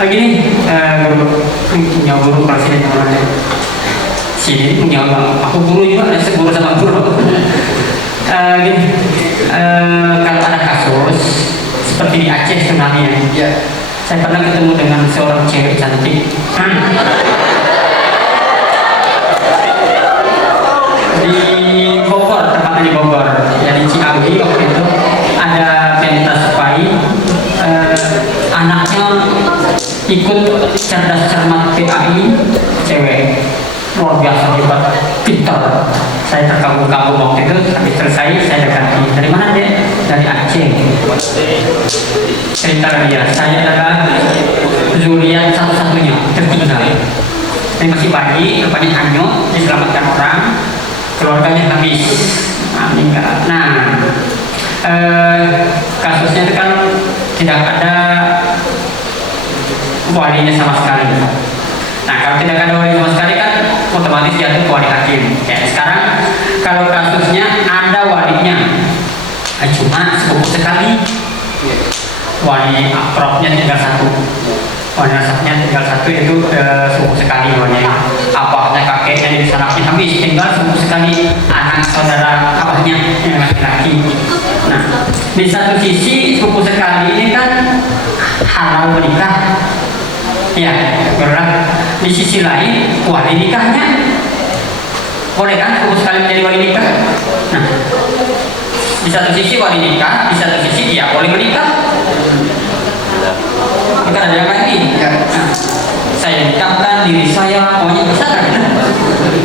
Lagi nih, punya guru kelas ini namanya. Sini punya aku guru juga, saya guru sama guru. Gini, kalau ada kasus seperti di Aceh sebenarnya, ya, saya pernah ketemu dengan seorang cewek cantik. Di Bogor, tepatnya di Bogor, ya di Ciawi waktu itu ada pentas pai, anaknya ikut cerdas cermat PAI, cewek luar biasa hebat, pintar. Saya terkagum-kagum waktu itu. Habis selesai saya dekati, dari mana dia? Dari Aceh. Cerita dia, saya adalah zuriat satu-satunya tertinggal. Saya masih bayi, rupanya hanyut, diselamatkan orang, keluarganya habis meninggal. Nah, kasusnya itu kan tidak ada walinya sama sekali. Nah, kalau tidak ada wali sama sekali kan otomatis jatuh ke wali hakim. Kayak sekarang kalau kasusnya ada walinya, cuma sepupu sekali, wali akrabnya tinggal satu, wali nasabnya tinggal satu, itu sepupu sekali walinya. Abahnya kakeknya di sanaknya habis, tinggal sepupu sekali anak saudara abahnya yang laki-laki. Nah, di satu sisi sepupu sekali ini kan halal menikah, ya, benar. Di sisi lain wali nikahnya boleh kan sepupu sekali menjadi wali nikah. Nah, di satu sisi wali nikah, di satu sisi dia boleh menikah. Kita ada yang lagi. Ya. Nah, saya nikahkan diri saya, pokoknya bisa kan?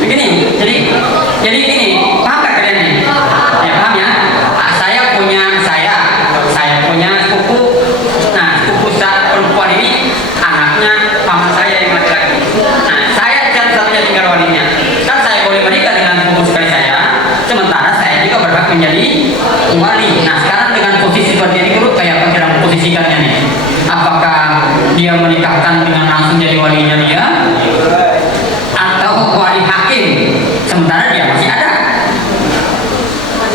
Begini, jadi gini, paham gak kalian nih? Ya paham ya? Saya punya sepupu. Nah, sepupu perempuan ini anaknya paman saya yang laki-laki. Nah, saya satu-satunya tinggal walinya. Kan saya boleh menikah dengan sepupu sekali saya, sementara saya juga berhak menjadi wali. Nah, sekarang dengan posisi seperti ini dulu, kayak apa kira posisikannya nih? Apakah dia menikahkan dengan langsung jadi walinya dia, atau wali hakim sementara dia masih ada?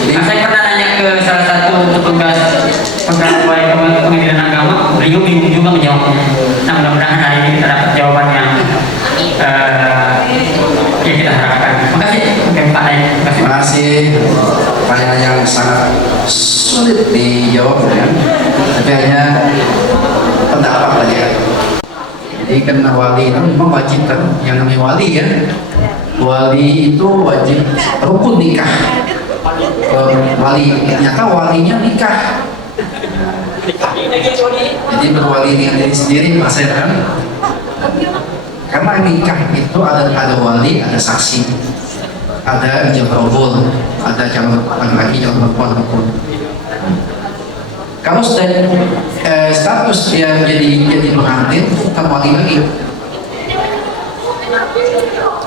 Nah, saya pernah nanya ke salah satu petugas pegawai pengadilan agama, beliau bingung juga menjawabnya. Nah, mudah-mudahan hari ini kita dapat jawaban yang kita harapkan. Terima kasih. Pak Nay. Terima kasih. Pertanyaan yang sangat sulit dijawab ya. Tapi hanya pendapat saja. Jadi karena wali itu memang wajib kan, yang namanya wali ya. Wali itu wajib rukun nikah. Wali ternyata walinya nikah. Jadi berwali dengan diri sendiri maksudnya kan. Karena nikah itu ada wali, ada saksi, ada ijab kabul, ada calon laki-laki, calon perempuan pun. Kalau sudah status dia jadi pengantin, bukan wali lagi.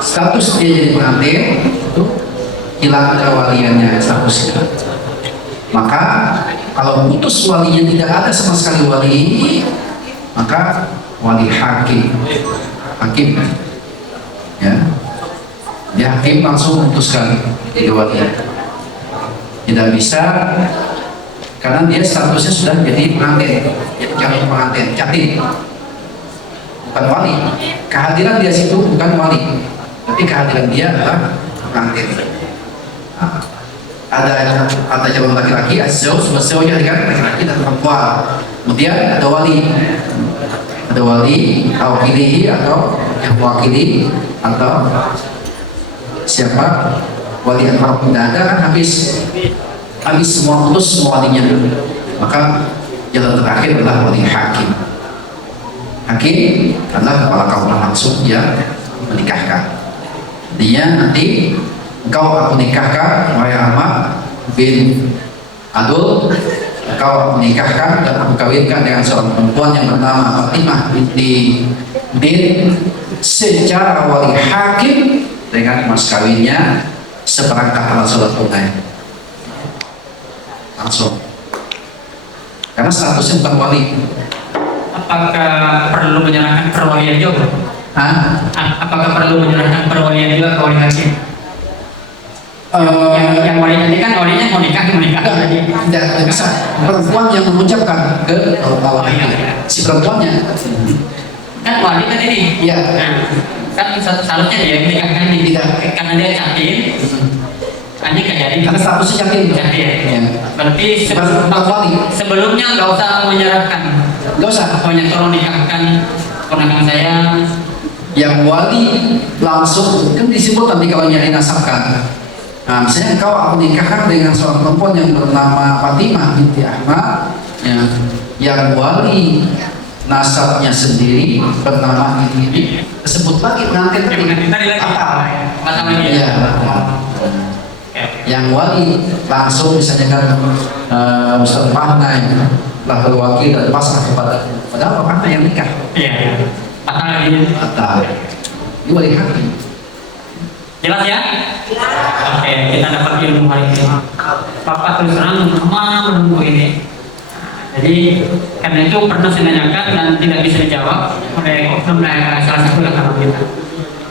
Status dia jadi pengantin itu hilang kewaliannya statusnya. Maka kalau putus walinya tidak ada sama sekali wali, maka wali hakim, ya, dia hakim langsung memutuskan jadi wali. Tidak bisa karena dia statusnya sudah jadi pengantin, jadi calon pengantin, catin, bukan wali. Kehadiran dia situ bukan wali, tapi kehadiran dia adalah pengantin. Nah, ada calon laki-laki, semuanya kan laki-laki dan perempuan. Kemudian ada wali, wakili atau yang mewakili atau siapa wali atau tidak ada kan habis semua putus semua walinya, maka jalan terakhir adalah wali hakim. Hakim adalah kepala kaulah langsung yang menikahkan. Dia nanti engkau aku nikahkan wahai Ahmad bin Adul, engkau aku nikahkan dan aku kawinkan dengan seorang perempuan yang bernama Fatimah binti bin, secara wali hakim dengan mas kawinnya seperangkat alat sholat tunai langsung, karena statusnya bukan wali. Apakah perlu menyerahkan perwalian juga? Apakah perlu menyerahkan perwalian juga ke wali hakim? Yang wali ini kan walinya mau nikah tadi. Tidak bisa. Perempuan yang mengucapkan ke wali, si perempuannya. kan wali kan ini. Iya. Nah, kan seharusnya dia menikahkan ini karena dia yakin. Hanya kejadian Karena statusnya yakin tuh. yakin. Ya. Berarti Wali. sebelumnya nggak usah menyerahkan. Nggak usah. Pokoknya tolong nikahkan ponakan saya. Yang wali langsung kan disebut nanti kalau nyari nasab kan. Nah, misalnya kau aku nikahkan dengan seorang perempuan yang bernama Fatimah binti Ahmad, ya, yang wali nasabnya sendiri bernama ini tersebut lagi pengantin Tadi lagi. Masalah ini. Iya. Yang wali langsung misalnya kan Ustaz Fahna yang telah berwakil dan pasrah kepada padahal Fahna yang nikah. Iya. Masalah ini. Atau ini wali hakim. Jelas ya? Oke, kita dapat ilmu hari ini. Bapak terus terang lama menunggu ini. Jadi karena itu pernah saya tanyakan dan tidak bisa dijawab oleh oknum salah satu rekan kita.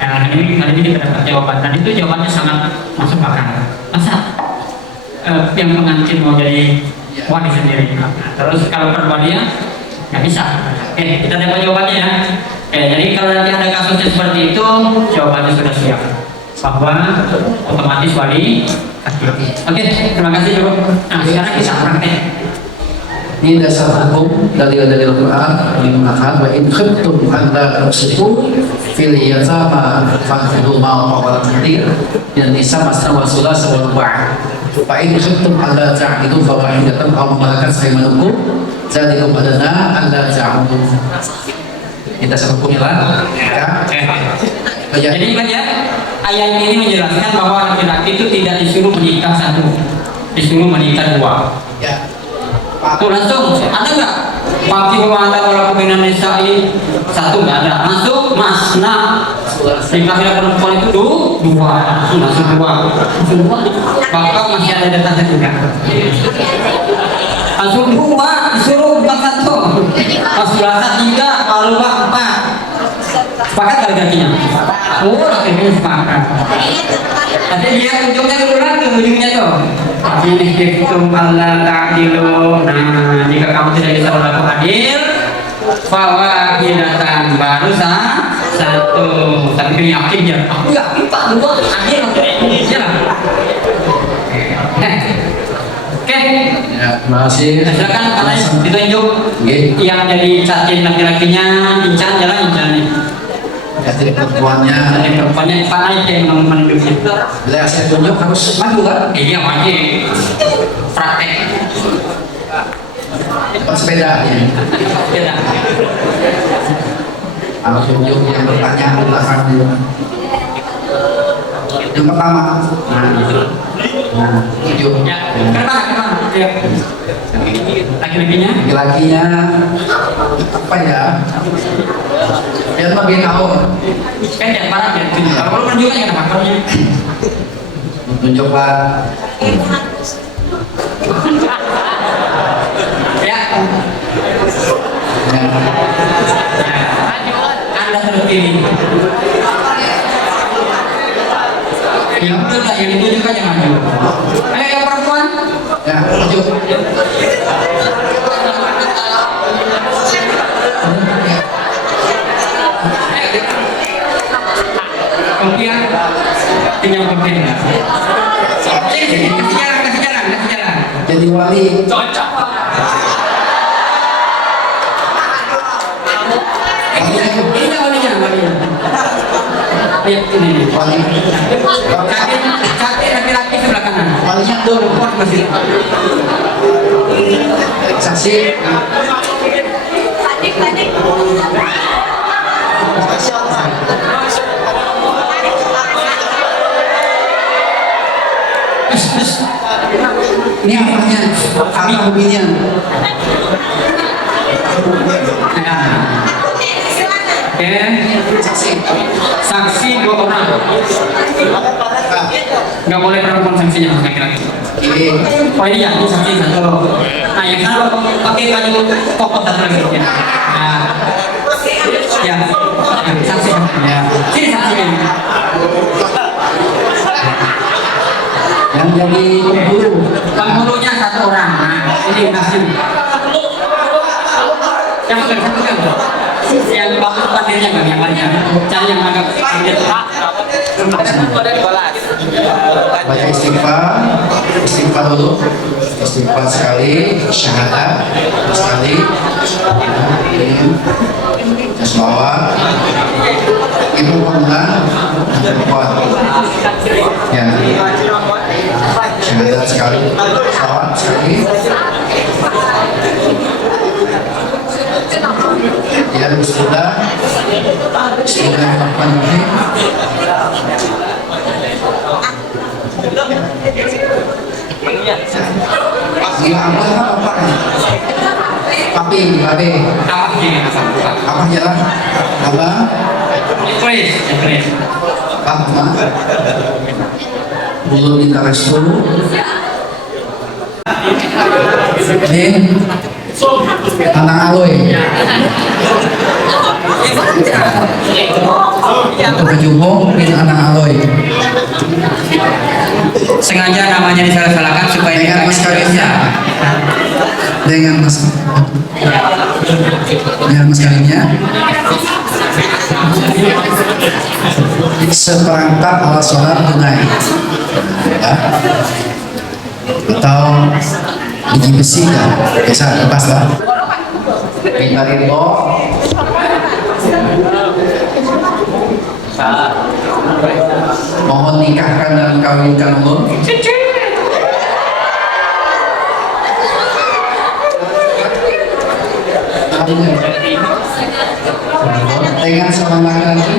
Hari ini kita dapat jawaban dan itu jawabannya sangat masuk akal. Masa yang pengantin mau jadi wali sendiri? Terus kalau perwalian nggak bisa. Oke, kita dapat jawabannya ya. Oke, jadi kalau nanti ada kasusnya seperti itu, jawabannya sudah siap bahwa otomatis wali hakim. Oke, terima kasih dulu. Nah, sekarang kita praktek. Ini dasar hukum dalil-dalil Quran yang mengatakan wa in khiftum an la tuqsitu fil yatama fankihu ma qawala kathir dan nisa masna wa sulasa wa ruba'. Fa in khiftum an la ta'dilu fa wahidatan aw ma malakat aymanukum zalikum adana an la ta'budu. Ini dasar hukumnya lah. Ya. Jadi ingat ya, ayat ini menjelaskan bahwa laki-laki itu tidak disuruh menikah satu, disuruh menikah dua. Ya. Tuh langsung, ada nggak? Mati pemantau kalau pembinaan nisa'i satu nggak ada. Langsung masna. Nikahnya perempuan itu dua, langsung dua. Bapak masih ada datanya juga. Langsung dua, disuruh bukan satu. Pas berasa tiga, kalau empat. Sepakat kali kakinya? Oh, akhirnya sepakat. Nanti lihat ujungnya dulu lagi, ujungnya tuh. Ini hikum Allah ta'dilu. Nah, jika kamu tidak bisa berlaku adil, fawahidatan baru satu. Tapi pilih yakin ya. Aku yakin Pak, dua adil. Iya lah. Oke. Ya, terima kasih. Silakan karena ditunjuk yang jadi cacing laki-lakinya, incan jalan incan nih. Jadi perempuannya, Jadi perempuannya Pak Naik yang menunjuknya. bila saya tunjuk harus maju kan? Iya wajib. Praktek. Depan sepeda ya. Beda. Harus tunjuk yang bertanya di belakang dulu. Yang pertama, tunjuk. Ya, kemana? Ya. Laki-lakinya? Laki-lakinya apa ya? Dia lebih tahu. Kan jangan parah ya. Kalau perlu menunjukkan ya pakarnya. Tunjuklah. Ya. Ya. Anda terpilih. Yang tidak yang ditunjukkan jangan maju. Ayo yang perempuan. Ya, tunjuk. Kemudian tinggal berbeda. Kasih jalan. Jadi wali. Cocok. Ini walinya. Lihat ini. Wali. Kaki laki-laki sebelah kanan. Walinya tuh. Perempuan masih. Saksi. Ini apanya? Apa hobinya? Oke. Saksi. Saksi 2 orang. Nggak boleh perempuan saksinya laki-laki. Oke. Oh ini ya, ini saksi 1. Nah yang sana pakai baju koko 1 lagi. Ya. Nah. Ya. Saksi. Ya. Sini saksinya. Yang jadi penghulu. Penghulunya 1 orang. Nah, ini kasih. Yang bukan. Yang bagus takdirnya bang yang lainnya. Cari yang agak takdir. Baca istighfar dulu, istighfar sekali, syahadat sekali, selawat, itu pelan kuat, ya, syahadat sekali, selawat sekali, ya Bismillahirrahmanirrahim. Ya apa? Papi. Apa jalan? Apa? Please. Apa? Belum ditarestu. Ini anak aloy. Untuk kejubung ini anak aloy. Sengaja namanya disalah-salahkan supaya Dengan mas kawinnya. Dengan mas kawinnya. Seperangkat alat sholat tunai, ya. Atau biji besi ya, bisa lepas lah. Minta ridho. Mohon nikahkan dan kawinkan ulun. Dengan seorang laki-laki,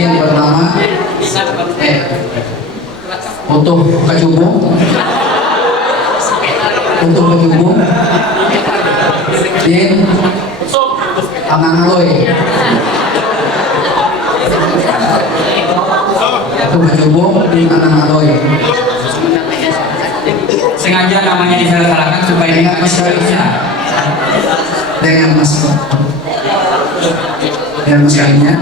yang bernama untuk kejubung din Anang Aloy. Untuk kejubung din Anang Aloy. Sengaja namanya disalah-salahkan supaya Dengan mas kawinnya. Dengan mas kawinnya.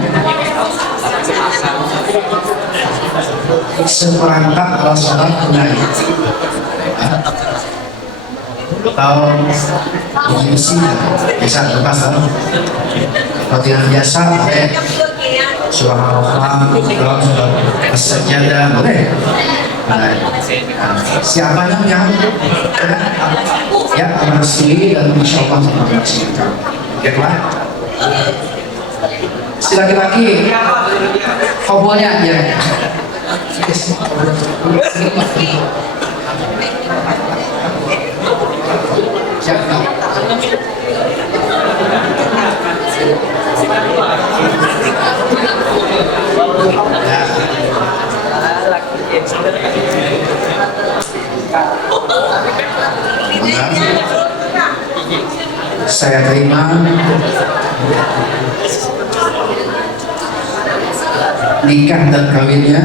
Seperangkat alat sholat tunai, atau biji besi bisa lepas lah. Latihan biasa boleh, surah Al-Fatihah, surah As-Sajdah boleh. Siapa yang ya merestui dan mensyawal sama mereka. Baiklah. Si laki-laki fabulnya ya. Siapa? Saya terima nikah dan kawinnya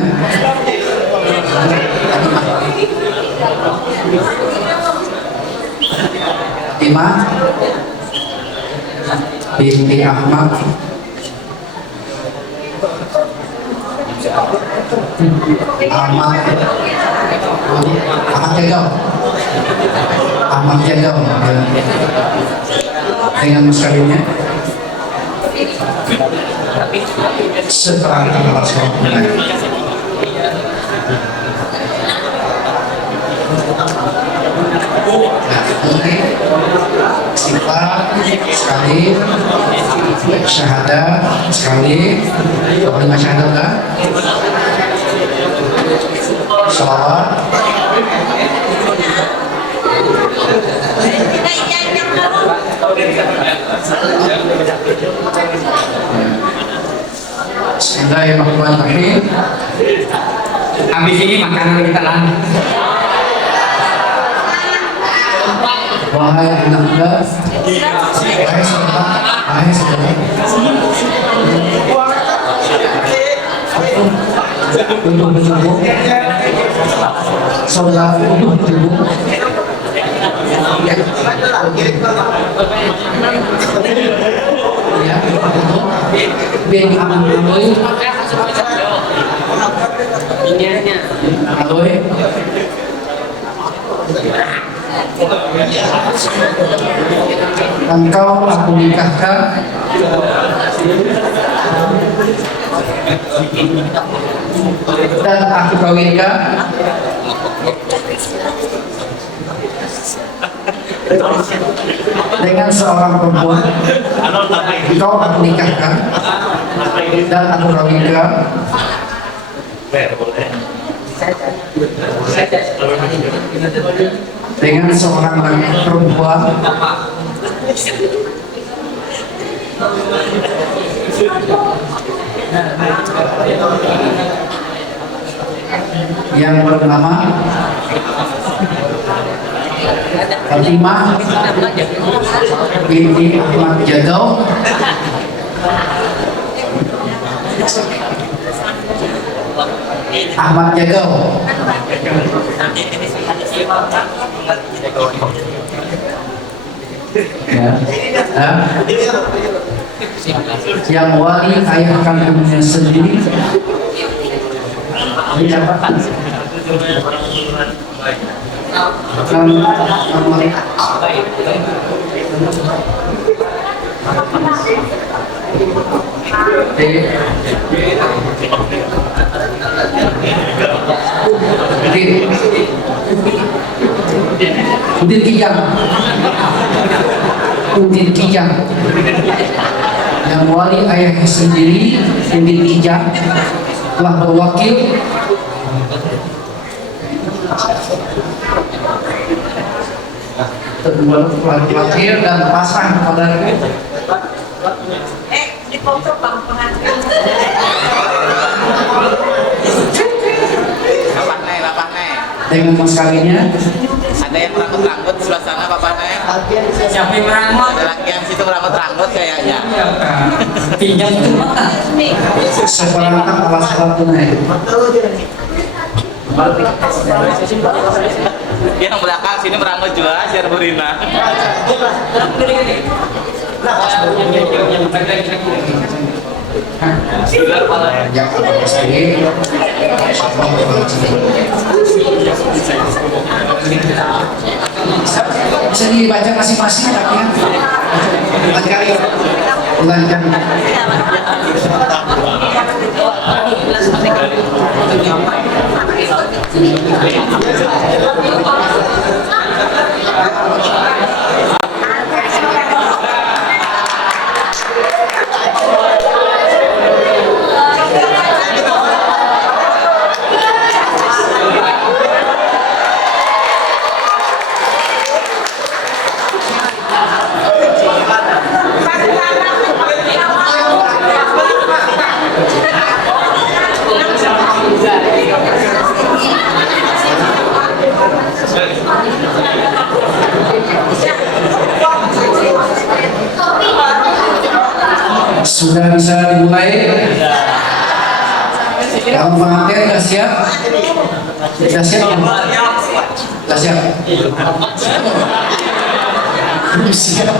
Timah binti Ahmad Ahmad Jadau dengan mas kawinnya seperangkat alat sholat tunai. Istighfar sekali, syahadat sekali, 25 syahadat lah, salawat, Bismillahirrahmanirrahim. Habis ini makanan kita lah. Wahai anak muda, wahai saudara, untuk berjubung, saudara untuk berjubung, ya, bin Anang Aloy, Engkau aku nikahkan dan aku kawinkan dengan seorang perempuan. Engkau aku nikahkan dan aku kawinkan dengan seorang perempuan yang bernama Fatimah binti Ahmad Jadau ya. Yang wali ayah kandungnya sendiri dicatat Udin Kijang yang wali ayahnya sendiri. Udin Kijang telah berwakil berwakil dan pasrah kepada dengan mas kawinnya. Ada yang merangkut-rangkut sebelah sana bapaknya. Siapa yang merangkut? Ada laki yang situ merangkut-rangkut kayaknya. Pinjam itu mata. Seperangkat alas-alas tunai. Yang belakang sini merangkut juga, share Burina. Yang pasti bisa dibaca masing-masing tapi kali ulangan. Sudah bisa dimulai. Kamu pengantin sudah siap? Sudah siap? Sudah siap? Siap.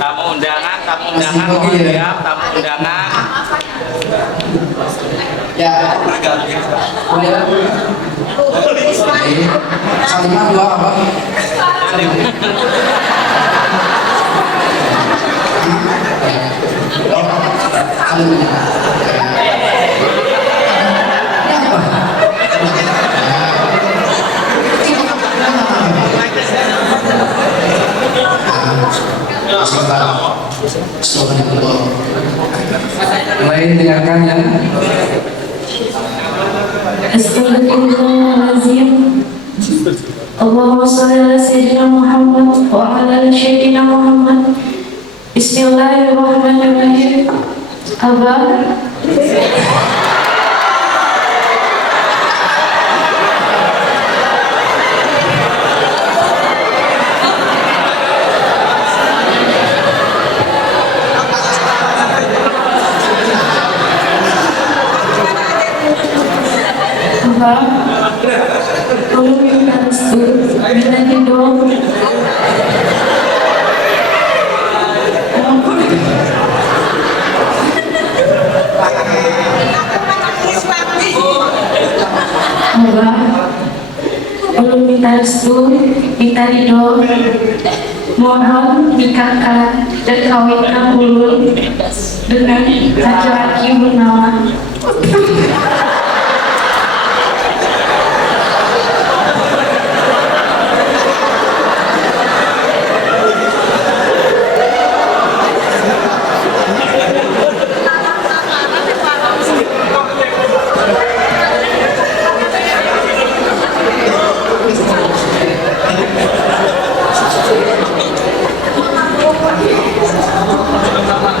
Tamu undangan, mohon siap, tamu undangan. Ya. Salimah dua apa? Lain dengarkan ya. Astagfirullahaladzim. Allahumma sholli ala sayyidina Muhammad wa ala ali sayyidina Muhammad. Bismillahirrahmanirrahim. Abah, tolong minta restu, minta dong. Abah, tolong minta restu, minta ridho, mohon nikahkan dan kawinkan Ulun dengan laki-laki bernama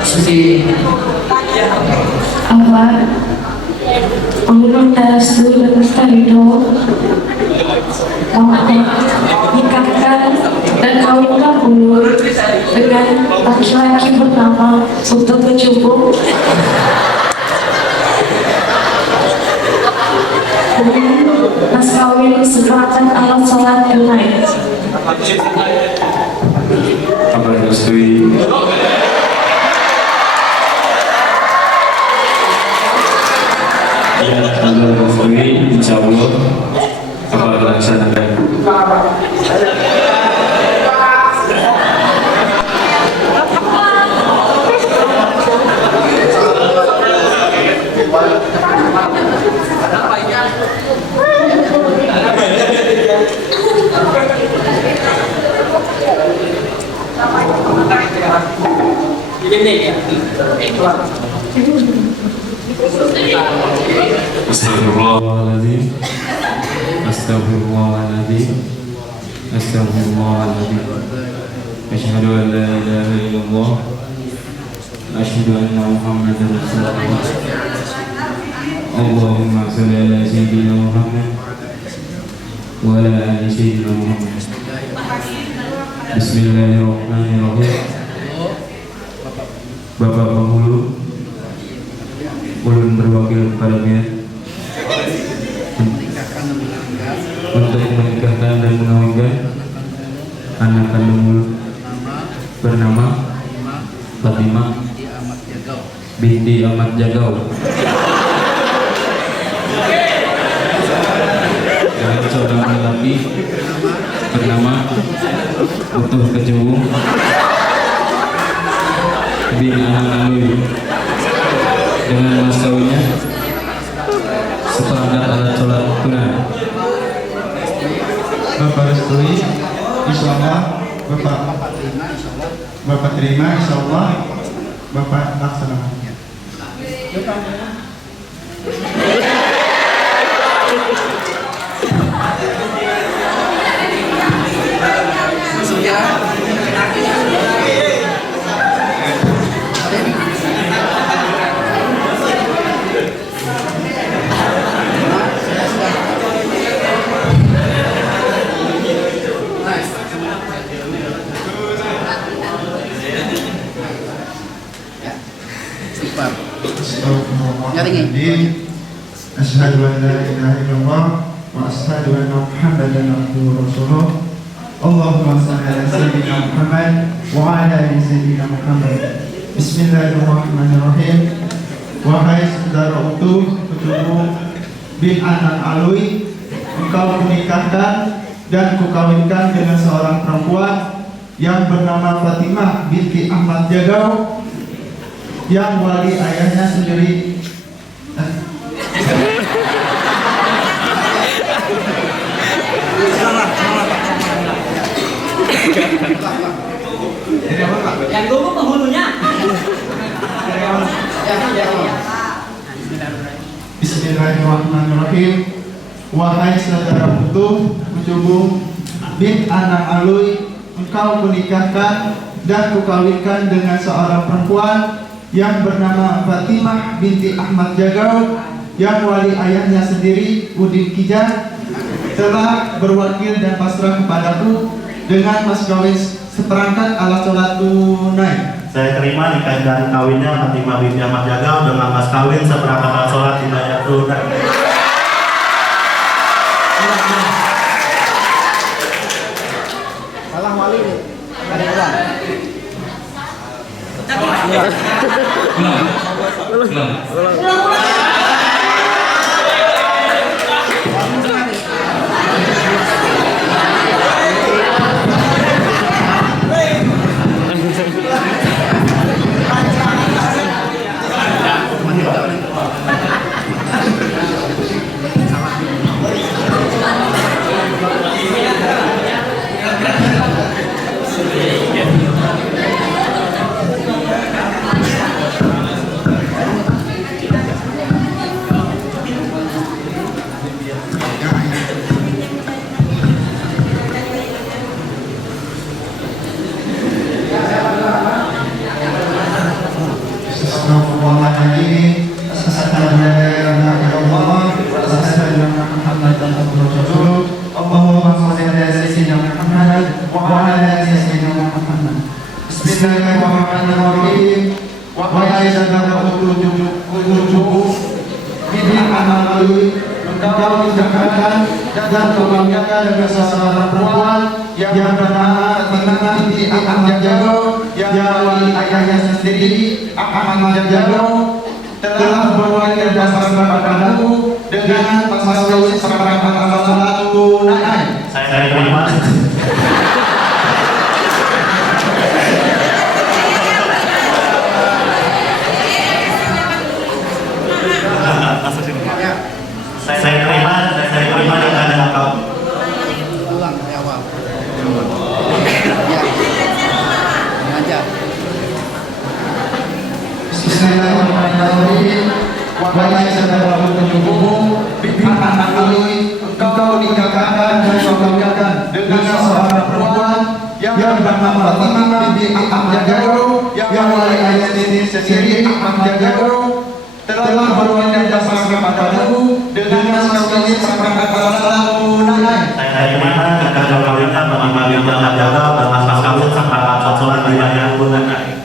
Susi. Awal Ulun minta restu dan minta ridho, mohon nikahkan dan kawinkan Ulun dengan laki-laki bernama untuk Kecubung. Mas kawin seperangkat alat sholat tunai. Apa restui? Ya, Allah restui, insya Allah apa laksanakan. Astagfirullahaladzim. Astagfirullahaladzim. Astagfirullahaladzim. Asyhadu an la ilaha illallah. Asyhadu anna Muhammadar Rasulullah. Allahumma shalli ala sayyidina Muhammad wa ala ali sayyidina Muhammad. Bismillahirrahmanirrahim. Bapak penghulu, ulun berwakil kepadanya untuk menikahkan dan mengawinkan anak kandung ulun bernama Fatimah binti Ahmad Jagau dengan seorang lelaki bernama Utuh Kecubung bin Anang dengan mas kawinnya seperangkat alat sholat tunai. Bapak restui, insya Allah Bapak terima, insya Allah Bapak laksanakan. Asyhadu an la ilaha illallah wa asyhadu anna Muhammadan abduhu wa rasuluh. Allahumma shalli ala sayyidina Muhammad wa ala ali sayyidina Muhammad. Bismillahirrahmanirrahim. Wahai saudara utuh Kecubung bin Anang Alui, engkau kunikahkan dan kukawinkan dengan seorang perempuan yang bernama Fatimah binti Ahmad Jagau yang wali ayahnya sendiri Yang dulu penghulunya. Bismillahirrahmanirrahim. Wahai saudara utuh Kecubung bin Anang Alui, engkau kunikahkan dan kukawinkan dengan seorang perempuan yang bernama Fatimah binti Ahmad Jagau yang wali ayahnya sendiri Udin Kijang telah berwakil dan pasrah kepadaku dengan mas kawin seperangkat alat sholat tunai. Saya terima nikah dan kawinnya Fatimah binti Ahmad Jagau dengan mas kawin seperangkat alat sholat dibayar tunai. Salah wali nih. Ada ulang. Bismillahirrahmanirrahim. Wahai saudara ujung ini anak alui, engkau nikahkan dan kawinkan dengan seorang perempuan yang bernama Binti Ahmad Jago, yang wali ayahnya sendiri Ahmad Jago telah berwali berdasarkan padamu dengan masalah seperangkat alat tunai. Saya terima. Saya terima dengan ada engkau. Ulang dari awal. Ya. Bismillahirrahmanirrahim. Wahai saudara ujung Binti Ahmad alui, engkau nikahkan dan kawinkan dengan seorang perempuan yang bernama Fatimah binti Ahmad Jago, yang wali ayah sendiri Ahmad Jago telah berwali berdasarkan padamu dengan sekali seperangkat alat tunai. Saya terima dengan kawinnya Fatimah binti Ahmad Jago dan mas kawin seperangkat sholat dibayar tunai.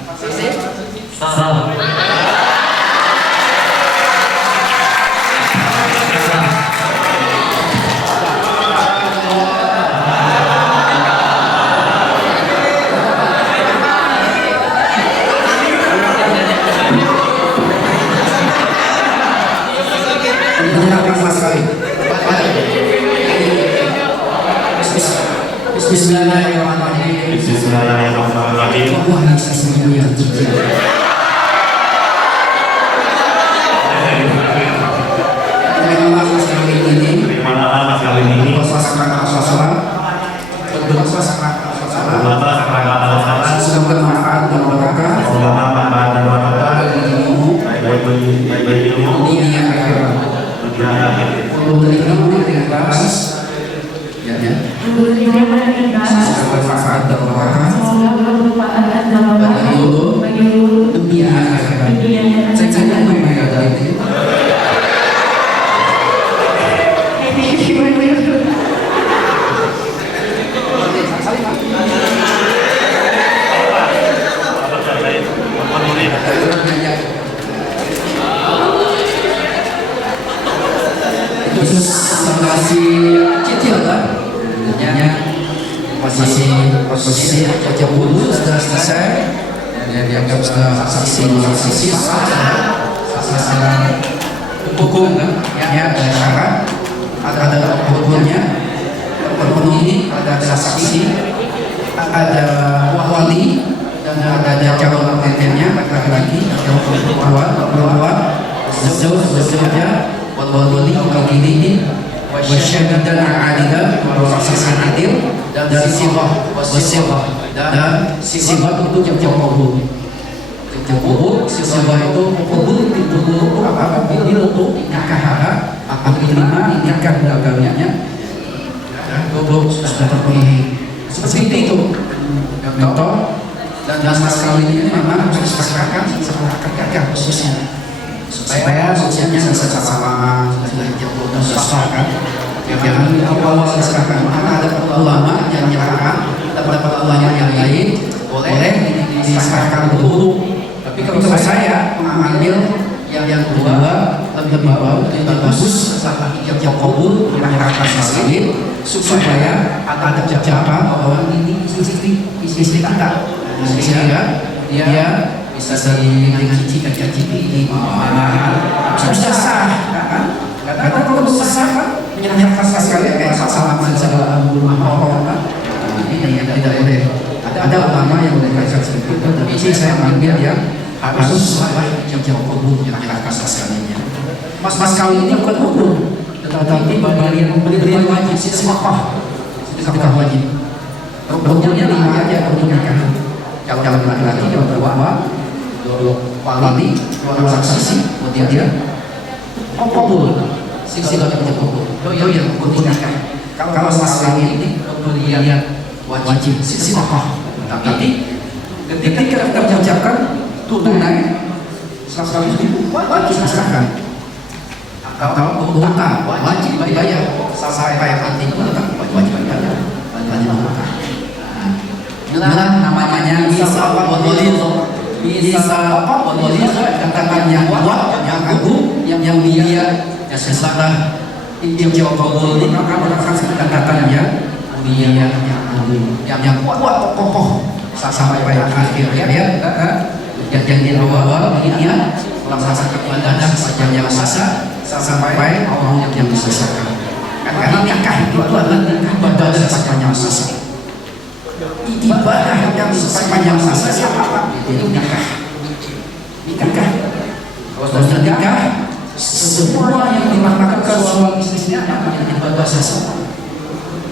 Bismillahirrahmanirrahim. Bismillahirrahmanirrahim. Wah, sesuatu yang kecil. Terima kasih ini. Terima kasih ini. Semoga bermanfaat dan berkah. Bagi dunia akhirat. Untuk dengan balas. Ya. Semoga bermanfaat dan berkah. Bagi dunia akhirat. Saya tidak mengenai itu. Khusus masih kecil kan? Posisi baca buku sudah selesai. Dia dianggap sudah sisi hukum kan? Ya ada syarat, ada hukumnya. Penuh ini ada saksi, ada wali, dan ada calon pengantinnya laki-laki atau perempuan, zauj-zaujah, wali wakilin, wasyahidan adilan, saksi adil, dan sibah dan sibah itu jam kabul. Sibah itu kabul itu apa? Ini untuk nikah akan diterima nikah dagangannya. Sudah terpenuhi seperti itu contoh dan mas kawinnya memang harus disepakati khususnya supaya khususnya bisa sama sudah disesuaikan jangan awal diserahkan karena ada ulama yang menyerahkan dapat ulama yang lain boleh diserahkan dulu tapi kalau saya mengambil yang kedua lebih bagus setelah ijab kabul menyerahkan sekali supaya ada jawaban bahwa ini istri kita sehingga dia bisa dengan cicit-cicit di mahal sudah sah kan karena kalau sah kan menyerahkan sekali kayak salaman segala rumah kan ini yang tidak boleh ada ulama yang mengatakan seperti itu tapi saya mengambil yang harus setelah ijab kabul menyerahkan sekalinya mas kawin ini bukan hukum tetapi pemberian wajib sedekah wajib Rukunnya 5 aja untuk nikah. Calon laki-laki yang berdua, wali, dua saksi, kemudian kabul. Sila kabul. Yo yang untuk nikah. Kalau masalah ini kemudian wajib sila. Tapi ketika kita mengucapkan tunai 100.000 wajib serahkan. Atau utang wajib bayar sampai mati pun tetap wajib bayar. Inilah namanya bisa katakan yang kuat, yang agung, yang mulia, yang sesuatu yang jawab kabul ini maka katakan yang mulia, yang agung, yang kuat, kokoh sampai akhir ya. Yang di awal ini ya melaksanakan ibadah saja yang sasa sampai Allah yang diselesaikan. Karena nikah itu adalah ibadah sepanjang masa. Ibadah yang sepanjang masa siapa? Itu nikah. Kalau sudah nikah, semua yang dilakukan suami istrinya menjadi ibadah sasa.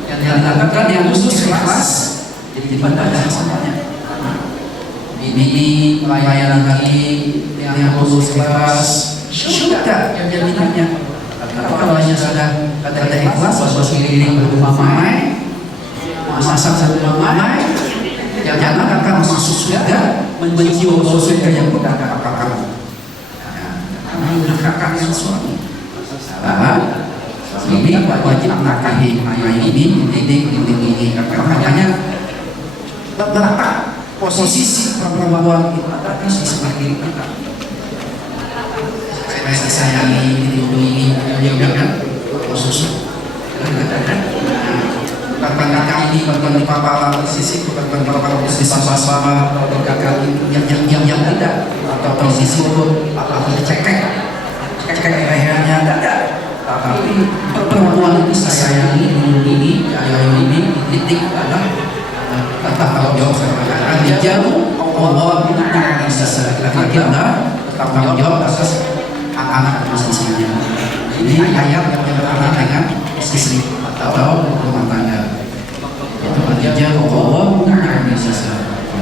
Yang dilakukan yang khusus ikhlas jadi ibadah semuanya. Ini pelayanan kami yang khusus ikhlas sudah yang jaminannya. Kalau hanya sudah ada ikhlas, bos kiri berumah-umah, masak satu mamai, jangan akan masuk surga menbenci bos surga yang bukan kakak kamu. Kakak yang suami. Ini wajib menakahi ini. Makanya berapa posisi perempuan itu ada di seperti kita. Saya disayangi, dilindungi, kan khusus. Bukan kakak ini, bukan di papa posisi, bukan papa posisi sama kakak yang tidak atau posisi atau cekek lehernya tidak. Tapi perempuan ini saya sayangi, dilindungi, ini titik adalah tanggung jawab saya. Jauh Allah minta laki-laki adalah tanggung jawab atas anak istrinya. Ini ayat yang berkaitan dengan istri atau rumah tangga. Itu artinya Allah minta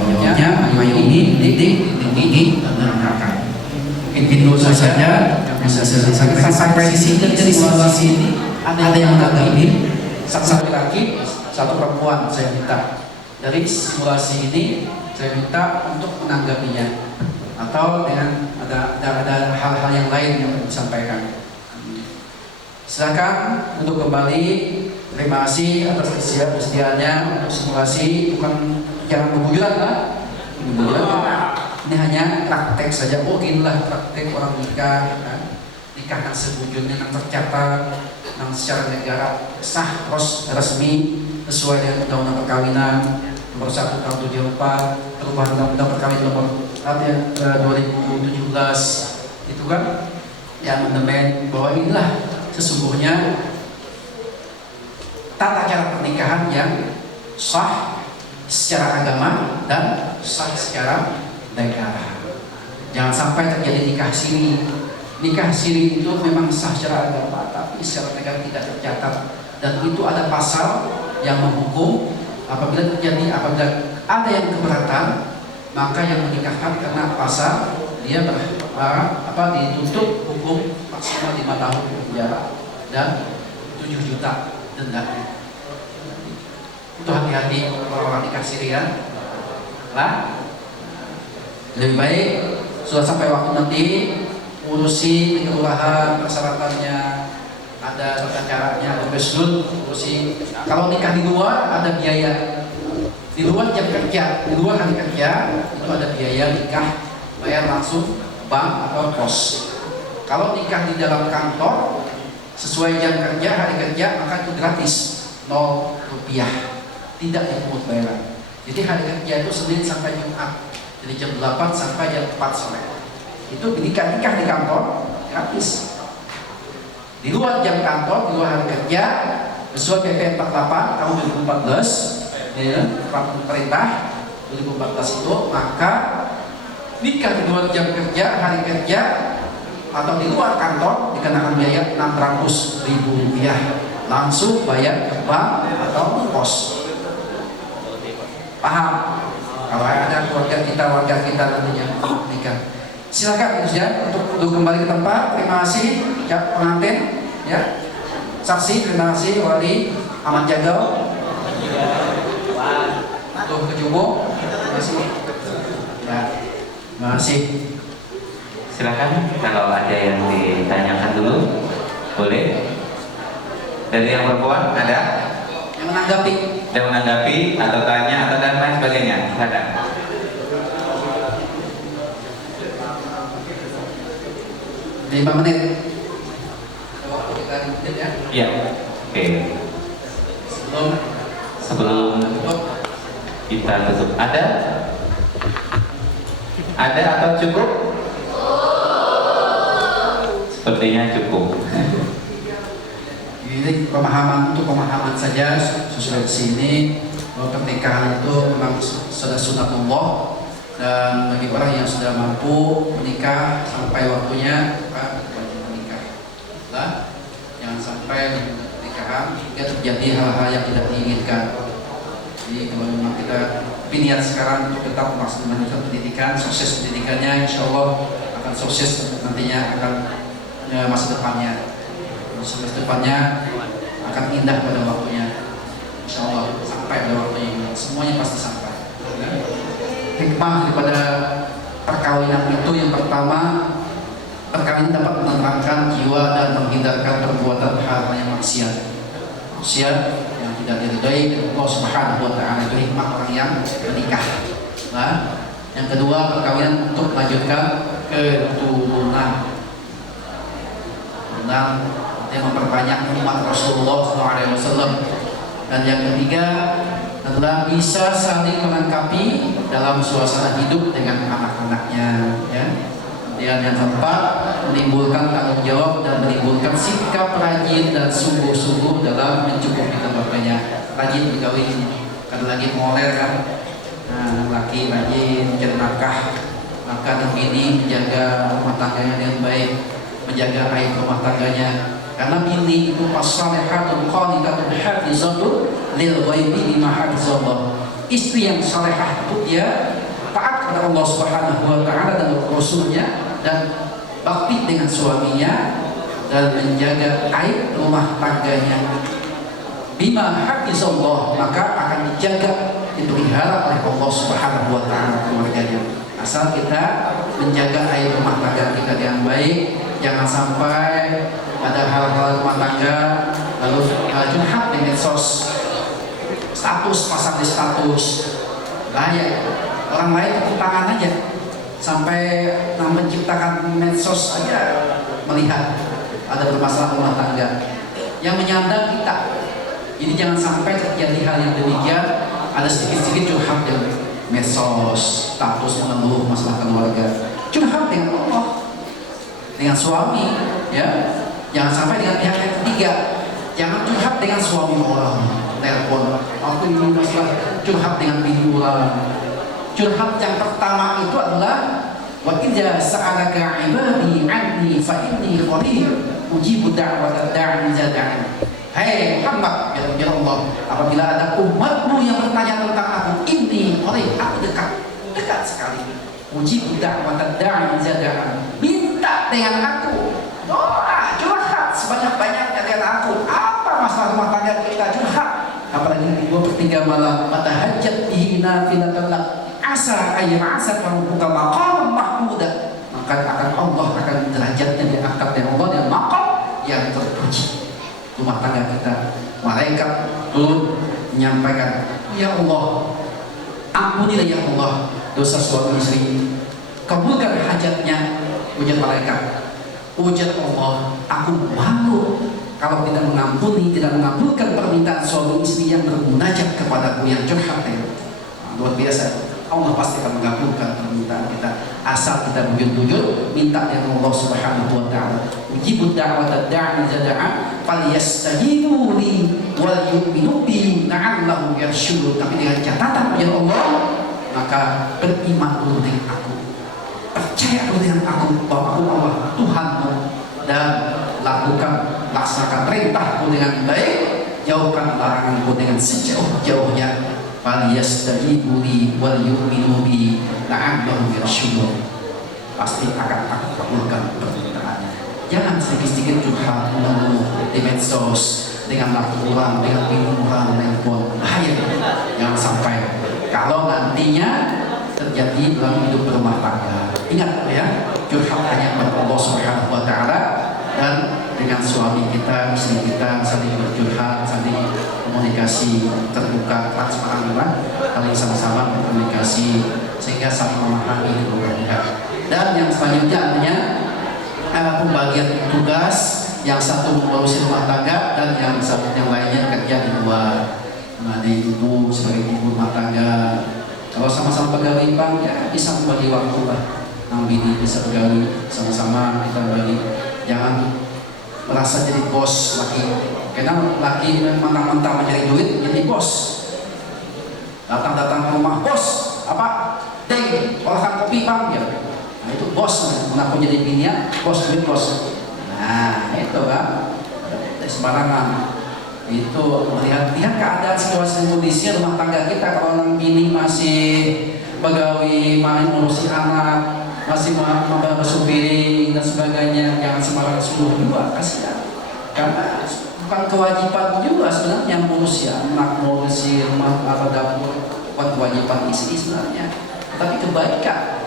jawabnya ayo ini titik dan kakak. Mungkin itu saja yang bisa saya sampaikan sampai di sini. Dari situasi ini ada yang menanggapi satu laki, satu perempuan. Saya minta dari simulasi ini saya minta untuk menanggapinya atau dengan ada hal-hal yang lain yang disampaikan. Silakan untuk kembali. Terima kasih atas kesediaannya untuk simulasi, bukan jangan kebujuran lah. Ini hanya praktek saja. Oh inilah praktek orang nikah, nikah yang sebujurnya yang tercatat, yang secara negara sah, resmi sesuai dengan undang-undang perkawinan nomor 1 tahun 74, perubahan undang-undang perkawinan nomor 2017 itu kan yang mendemen bahwa inilah sesungguhnya tata cara pernikahan yang sah secara agama dan sah secara negara. Jangan sampai terjadi nikah siri. Nikah siri itu memang sah secara agama tapi secara negara tidak tercatat, dan itu ada pasal yang menghukum apabila ada yang keberatan maka yang menikahkan kena pasal dia dituntut hukum maksimal 5 tahun penjara dan 7 juta denda. Itu hati-hati orang-orang nikah siri ya. Lah, lebih baik sudah sampai waktu nanti urusi kelurahan persyaratannya, ada tata caranya, beslut urusi. Kalau nikah di luar ada biaya, di luar jam kerja, di luar hari kerja itu ada biaya nikah, bayar langsung bank atau pos. Kalau nikah di dalam kantor sesuai jam kerja, hari kerja, maka itu gratis, 0 rupiah, tidak dipungut bayaran. Jadi hari kerja itu Senin sampai Jumat, jadi jam 8 sampai jam 4 sore. Itu nikah di kantor gratis. Di luar jam kantor, di luar hari kerja, sesuai PP 48 tahun 2014, ya, peraturan pemerintah 2014 itu, maka nikah di luar jam kerja, hari kerja, atau di luar kantor dikenakan biaya 600.000 rupiah, langsung bayar ke bank atau pos. paham kalau ada warga kita nantinya nikah. Silakan ya untuk kembali ke tempat. Terima kasih ya pengantin ya, saksi terima kasih wali aman jaga untuk kejubo terima kasih ya, terima kasih. Silakan kalau ada yang ditanyakan dulu, boleh. Dari yang perempuan ada Yang menanggapi atau tanya atau dan lain sebagainya. Silakan. 5 menit. Waktu kita 5 menit ya. Iya. Oke. Sebelum kita tutup, ada atau cukup? Sepertinya cukup. Ini pemahaman saja sesuai di sini bahwa pernikahan itu memang sudah sunatullah, dan bagi orang yang sudah mampu menikah sampai waktunya maka wajib menikah. Nah, jangan sampai pernikahan hingga terjadi hal-hal yang tidak diinginkan. Jadi kalau memang kita niat sekarang untuk tetap melanjutkan pendidikan, sukses pendidikannya, insya Allah akan sukses nantinya, akan masa depannya akan indah pada waktunya, insya Allah sampai pada waktunya, semuanya pasti sampai. Hikmah daripada perkawinan itu yang pertama, perkawinan dapat menenangkan jiwa dan menghindarkan perbuatan hal-hal yang maksiat yang tidak diridhai Allah Subhanahu wa Ta'ala. Itu hikmah orang yang menikah. Nah, yang kedua, perkawinan untuk melanjutkan keturunan yang memperbanyak umat Rasulullah SAW. Dan yang ketiga adalah bisa saling melengkapi dalam suasana hidup dengan anak-anaknya ya. Dan yang keempat, menimbulkan tanggung jawab dan menimbulkan sikap rajin dan sungguh-sungguh dalam mencukupi keluarganya. Rajin berkawin, ada lagi moler kan, laki rajin mencari nafkah, maka yang ini menjaga rumah tangganya dengan baik, menjaga aib rumah tangganya. Karena bini itu as-salihatul qanitatun hafizatun lil ghaibi bima hafizallah. Istri yang salehah itu dia taat kepada Allah Subhanahu wa Ta'ala dan Rasulnya, dan bakti dengan suaminya, dan menjaga aib rumah tangganya. Bima hafizallah, maka akan dijaga, dipelihara oleh Allah Subhanahu wa Ta'ala keluarganya. Asal kita menjaga aib rumah tangga kita dengan baik, jangan sampai ada hal-hal rumah tangga lalu curhat di medsos, pasang di status, layak orang lain tepuk tangan aja, sampai menciptakan medsos aja melihat ada bermasalah rumah tangga yang menyandang kita. Jadi jangan sampai terjadi hal yang demikian, ada sedikit-sedikit curhat di medsos, status mengeluh masalah keluarga. Curhat dengan Allah, dengan suami ya, jangan sampai dengan pihak yang ketiga. Jangan curhat dengan suami orang, telepon aku ini masalah, curhat dengan bini orang. Curhat yang pertama itu adalah wa idza sa'alaka 'ibadi 'anni fa inni qarib ujibu da'watad da'i idza da'an. Hei Muhammad, ya Allah, apabila ada umatmu yang bertanya tentang aku, ini qarib, aku dekat sekali. Ujibu da'watad da'i idza da'an. Minta dengan aku, doa, curhat sebanyak-banyaknya dengan aku. Apa masalah rumah tangga kita, curhat. Apalagi di 2/3 malam, matahajjat bihi nafilatan lak, asa ayyamasa rabbuka maqam mahmuda. Maka akan Allah akan derajatnya diangkat dengan Allah dan maqam yang terpuji. Rumah tangga kita, malaikat turun menyampaikan, ya Allah, ampunilah ya Allah dosa suami istri, kabulkan hajatnya. Ujar malaikat, ujar Allah, aku malu kalau tidak mengampuni, tidak mengabulkan permintaan suami istri yang bermunajat kepadaku, yang curhat ya. Luar biasa. Allah pasti akan mengabulkan permintaan kita asal kita bujur-bujur minta dengan Allah Subhanahu wa Ta'ala. Ujibud da'watad da'i idza da'an falyastajibu li wal yu'minu bi la'allahum yarshudun. Tapi dengan catatan ya Allah, maka beriman dulu dengan aku, percaya dulu dengan aku bahwa aku Allah Tuhanmu, dan laksanakan perintahku dengan baik, jauhkan laranganku dengan sejauh-jauhnya. falyastajibu li wal yu'minu bi la'allahum yarshudun. Pasti akan aku kabulkan permintaannya. Jangan sedikit-sedikit curhat mengeluh di medsos dengan laki orang, dengan minuman, handphone. Bahaya. Jangan sampai. Kalau nantinya terjadi dalam hidup rumah tangga, ingat ya, curhat hanya kepada Allah Subhanahu wa Ta'ala, dan dengan suami kita, istri kita saling bercurhat, saling komunikasi terbuka, transparan, saling sama-sama berkomunikasi sehingga saling memahami keduanya. Dan yang selanjutnya artinya pembagian tugas, yang satu mengurusi rumah tangga dan yang lainnya kerja di luar. Nah, ibu sebagai ibu rumah tangga, kalau sama-sama pegawai bank ya bisa membagi waktu lah. Bini bisa pegawai, sama-sama kita bagi. Jangan merasa jadi bos laki, karena laki mentang-mentang mencari duit jadi bos. Datang-datang ke rumah, bos apa? Deng, olahkan kopi bang ya. Nah itu bos, mengaku jadi bininya, bos duit bos. Nah itu kan, sembarangan. Itu lihat keadaan situasi kondisi rumah tangga kita. Kalau orang bini masih pegawai, main ngurusi anak, masih membasuh piring dan sebagainya, jangan sembarangan suruh juga, kasihan. Karena bukan kewajiban juga sebenarnya ngurusi anak, ngurusi rumah atau dapur, bukan kewajiban istri sebenarnya. Tapi kebaikan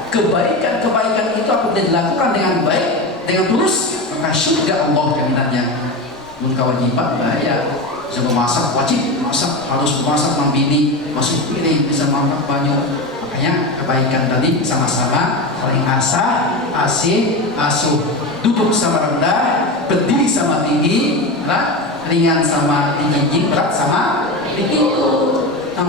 itu apabila dilakukan dengan baik, dengan tulus, maka surga Allah keminatnya. Bukan kewajiban bahaya. Bisa memasak, wajib masak, harus memasak, membini, masuk piring, bisa makan banyak. Makanya kebaikan tadi sama-sama saling asah, asih, asuh, duduk sama rendah, berdiri sama tinggi, ringan sama tinggi, berat sama tinggi.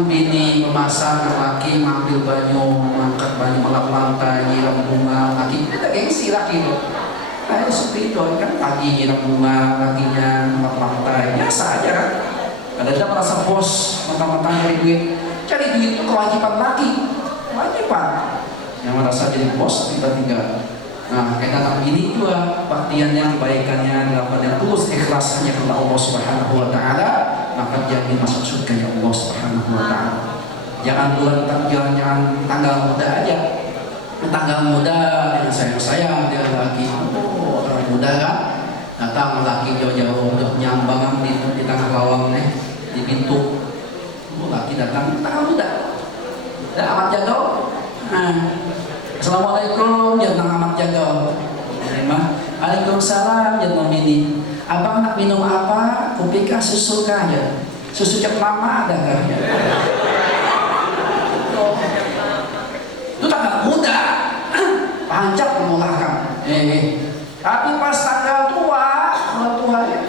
Bini memasak, laki mengambil banyu, mengangkat banyu, melap lantai, nyiram bunga, laki kita gengsi laki itu. Kayak seperti itu kan, laki nyiram bunga, lakinya melap lantai, biasa aja kan. Kadang-kadang merasa bos, mentang-mentang cari duit itu kewajiban laki, kewajiban. Yang merasa jadi bos tiba-tiba. Nah, kadang-kadang ini juga baktiannya, kebaikannya dilakukan dengan tulus, ikhlas hanya kepada Allah Subhanahu wa Ta'ala, maka jadi masuk surga ya Allah Subhanahu wa Ta'ala. Jangan tanggal muda aja. Tanggal muda dengan sayang-sayang dia lagi, orang muda kan, datang laki jauh-jauh untuk nyambang di tengah lawang di pintu. Laki datang tanggal muda. Dan amat jago. Assalamualaikum, jangan amat jago. Waalaikumsalam, jangan ini. Abang nak minum apa? Kopi kah, susu kah ya? Susu cek mama ada kah ya? Itu tanggal muda, pancap memulahkan. Tapi pas tanggal tua ya,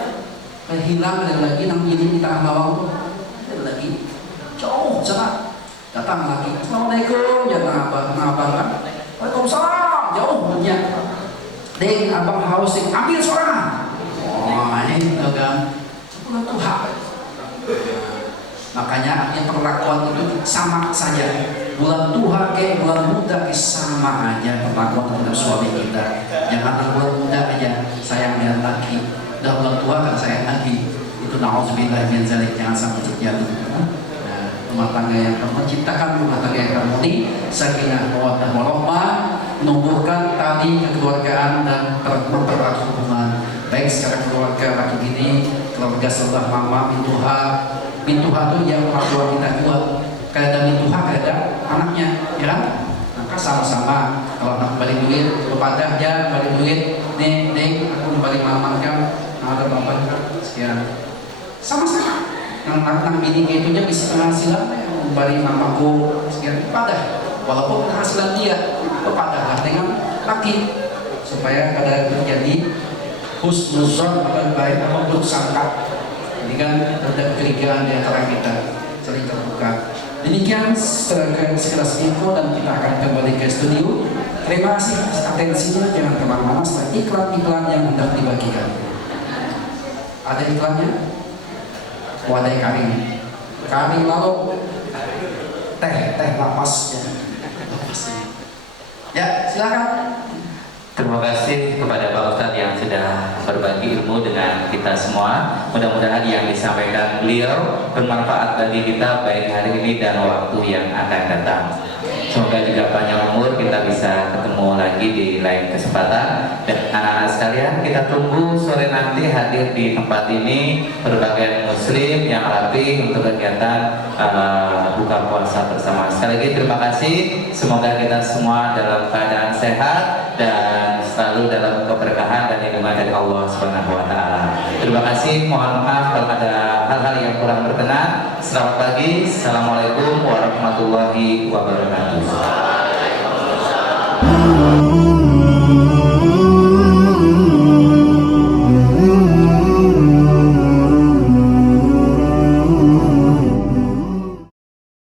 hilang ada lagi nang ini di tengah bawang tuh, ada lagi jauh sana. Datang lagi, assalamualaikum, jangan abang kan? Waalaikumsalam, jauh banyak. Deng, abang haus, ambil seorang. Oh, ini kan bulan Tuhan. Makanya artinya perlakuan itu sama saja. Bulan Tuhan ke bulan muda sama aja perlakuan terhadap suami kita. Jangan bulan muda aja sayang dia lagi, udah bulan tua kan sayang lagi. Itu nauzubillah min zalik, jangan sampai terjadi. Rumah tangga yang menciptakan rumah tangga yang harmoni, sakinah, mawaddah warahmah, menumbuhkan tali kekeluargaan dan mempererat hubungan baik secara keluarga laki bini, keluarga sebelah mama, mintuha itu yang orang tua kita juga. Kalau ada mintuha, kalau ada anaknya, ya kan? Maka sama-sama kalau anak balik duit, kepada aja balik duit, nih, aku balik mama kan, ada bapak sekian, sama-sama. Nang bini itunya bisa penghasilan kembali mamaku sekian ibadah, walaupun penghasilan dia kepada dengan laki, supaya ada terjadi husnuzon atau baik apa buruk sangka. Ini kan ada kecurigaan di antara kita, saling terbuka. Demikian sekilas info dan kita akan kembali ke studio. Terima kasih atensinya, jangan kemana-mana setelah iklan-iklan yang hendak dibagikan. Ada iklannya? Wadai kari lalu teh lapas ya silakan. Terima kasih kepada Pak Ustadz yang sudah berbagi ilmu dengan kita semua. Mudah-mudahan yang disampaikan beliau bermanfaat bagi kita baik hari ini dan waktu yang akan datang. Semoga juga panjang umur, kita bisa ketemu lagi di lain kesempatan. Dan anak-anak sekalian, kita tunggu sore nanti hadir di tempat ini berbagai muslim yang rapi untuk kegiatan buka puasa bersama. Sekali lagi terima kasih. Semoga kita semua dalam keadaan sehat dan selalu dalam keberkahan dan lindungan dari Allah Subhanahu wa taala. Terima kasih. Mohon maaf kalau ada hal-hal yang kurang berkenan. Selamat pagi. Assalamualaikum warahmatullahi wabarakatuh.